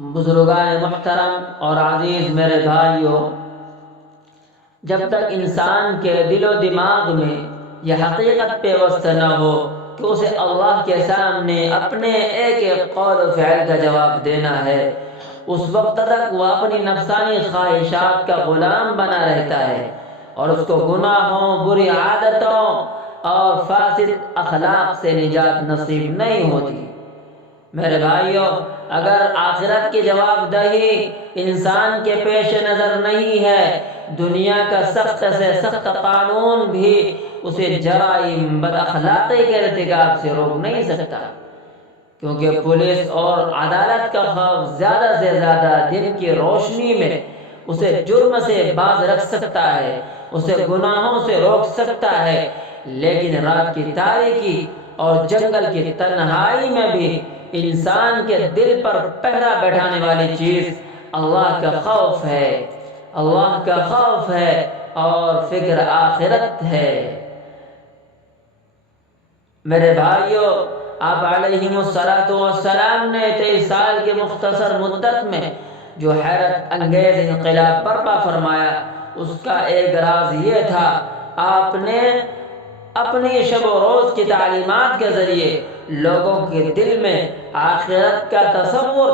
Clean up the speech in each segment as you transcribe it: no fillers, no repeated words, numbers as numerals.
بزرگان محترم اور عزیز میرے بھائیوں، جب تک انسان کے دل و دماغ میں یہ حقیقت پیوست نہ ہو کہ اسے اللہ کے سامنے اپنے ایک ایک قول و فعل کا جواب دینا ہے، اس وقت تک وہ اپنی نفسانی خواہشات کا غلام بنا رہتا ہے اور اس کو گناہوں، بری عادتوں اور فاسد اخلاق سے نجات نصیب نہیں ہوتی۔ میرے بھائیوں، اگر آخرت کی جواب دہی انسان کے پیش نظر نہیں ہے، دنیا کا سخت سے سخت قانون بھی اسے جرائم، بد اخلاقی کے ارتکاب سے روک نہیں سکتا، کیونکہ پولیس اور عدالت کا خوف زیادہ سے زیادہ دن کی روشنی میں اسے جرم سے باز رکھ سکتا ہے، اسے گناہوں سے روک سکتا ہے، لیکن رات کی تاریکی اور جنگل کی تنہائی میں بھی انسان کے دل پر پہرا بیٹھانے والی چیز اللہ کا خوف ہے، اللہ کا خوف ہے اور فکر آخرت ہے۔ میرے بھائیوں، آپ علیہ السلام نے 23 سال کی مختصر مدت میں جو حیرت انگیز انقلاب برپا فرمایا، اس کا ایک راز یہ تھا، آپ نے اپنی شب و روز کی تعلیمات کے ذریعے لوگوں کے دل میں آخرت کا تصور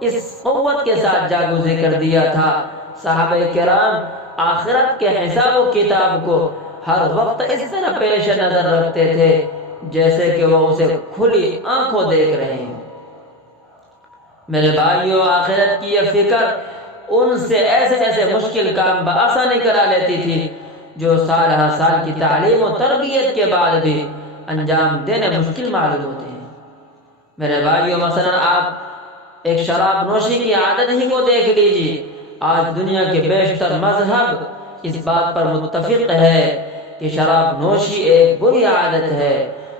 اس قوت کے ساتھ جاگزی کر دیا تھا۔ صحابہ کرام آخرت کے حساب و کتاب کو ہر وقت اس طرح پیش نظر رکھتے تھے جیسے کہ وہ اسے کھلی آنکھوں دیکھ رہے ہیں۔ میرے بھائیوں، آخرت کی یہ فکر ان سے ایسے مشکل کام بآسانی کرا لیتی تھی جو سال ہر سال کی تعلیم و تربیت کے بعد بھی انجام دینے مشکل معلوم ہوتے ہیں۔ میرے بھائیوں، مثلا آپ ایک شراب نوشی کی عادت ہی کو دیکھ لیجیے۔ آج دنیا کے بیشتر مذہب اس بات پر متفق ہے کہ شراب نوشی ایک بری عادت ہے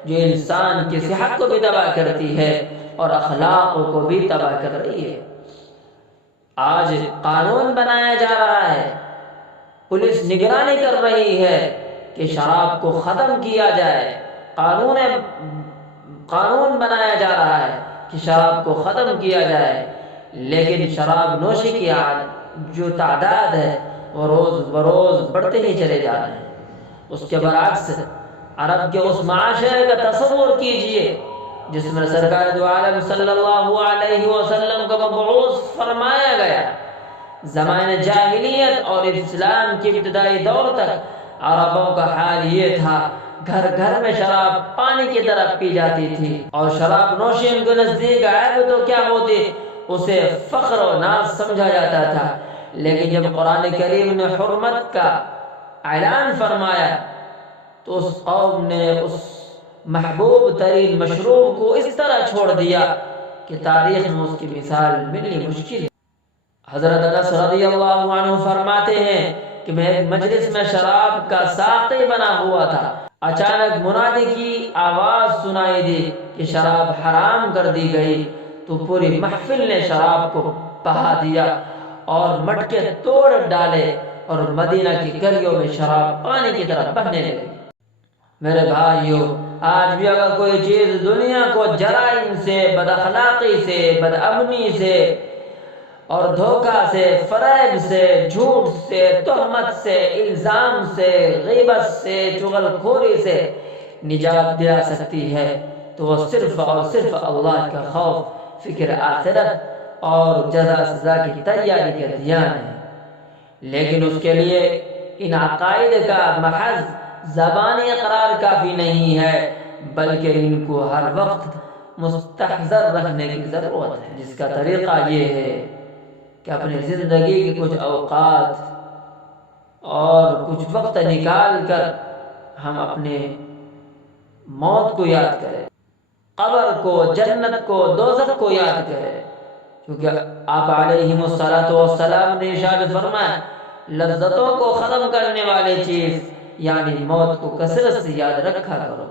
جو انسان کی صحت کو بھی تباہ کرتی ہے اور اخلاق کو بھی تباہ کر رہی ہے۔ آج قانون بنایا جا رہا ہے، پولیس نگرانی کر رہی ہے کہ شراب کو ختم کیا جائے، قانون بنایا جا رہا ہے کہ شراب کو ختم کیا جائے، لیکن شراب نوشی کی جو تعداد ہے وہ روز بروز بڑھتے ہی چلے جا رہے ہیں۔ اس کے برعکس عرب کے اس معاشرے کا تصور کیجئے جس میں سرکار دو عالم صلی اللہ علیہ وسلم کو مبعوث فرمایا گیا۔ زمانہ جاہلیت اور اسلام کے ابتدائی دور تک عربوں کا حال یہ تھا، گھر گھر میں شراب پانی کی طرح پی جاتی تھی اور شراب نوشی ان کے نزدیک عیب تو کیا ہوتی، اسے فخر و ناز سمجھا جاتا تھا۔ لیکن جب قرآن کریم نے حرمت کا اعلان فرمایا تو اس قوم نے اس محبوب ترین مشروب کو اس طرح چھوڑ دیا کہ تاریخ میں اس کی مثال ملنی مشکل ہے۔ حضرت انس رضی اللہ عنہ فرماتے ہیں کہ میں ایک مجلس میں شراب کا ساقی بنا ہوا تھا، اچانک منادی کی آواز سنائی دی کہ شراب حرام کر دی گئی، تو پوری محفل نے شراب کو بہا دیا اور مٹکے توڑ ڈالے اور مدینہ کی گلیوں میں شراب پانی کی طرح بہنے لگی۔ میرے بھائیوں، آج بھی اگر کوئی چیز دنیا کو جرائم سے، بد اخلاقی سے، بد امنی سے اور دھوکہ سے، فریب سے، جھوٹ سے، تہمت سے، الزام سے، غیبت سے، چغل خوری سے نجات دلا سکتی ہے تو وہ صرف اور صرف اللہ کا خوف، فکر آخرت اور جزا سزا کی تیاری کا دھیان ہے۔ لیکن اس کے لیے ان عقائد کا محض زبانی اقرار کافی نہیں ہے، بلکہ ان کو ہر وقت مستحضر رکھنے کی ضرورت ہے، جس کا طریقہ یہ ہے کہ اپنی زندگی کے کچھ اوقات اور کچھ وقت نکال کر ہم اپنے موت کو یاد کریں، قبر کو، جنت کو، دوزخ کو یاد کریں، کیونکہ آپ علیہ السلام نے ارشاد فرمایا، لذتوں کو ختم کرنے والی چیز یعنی موت کو کثرت سے یاد رکھا کرو۔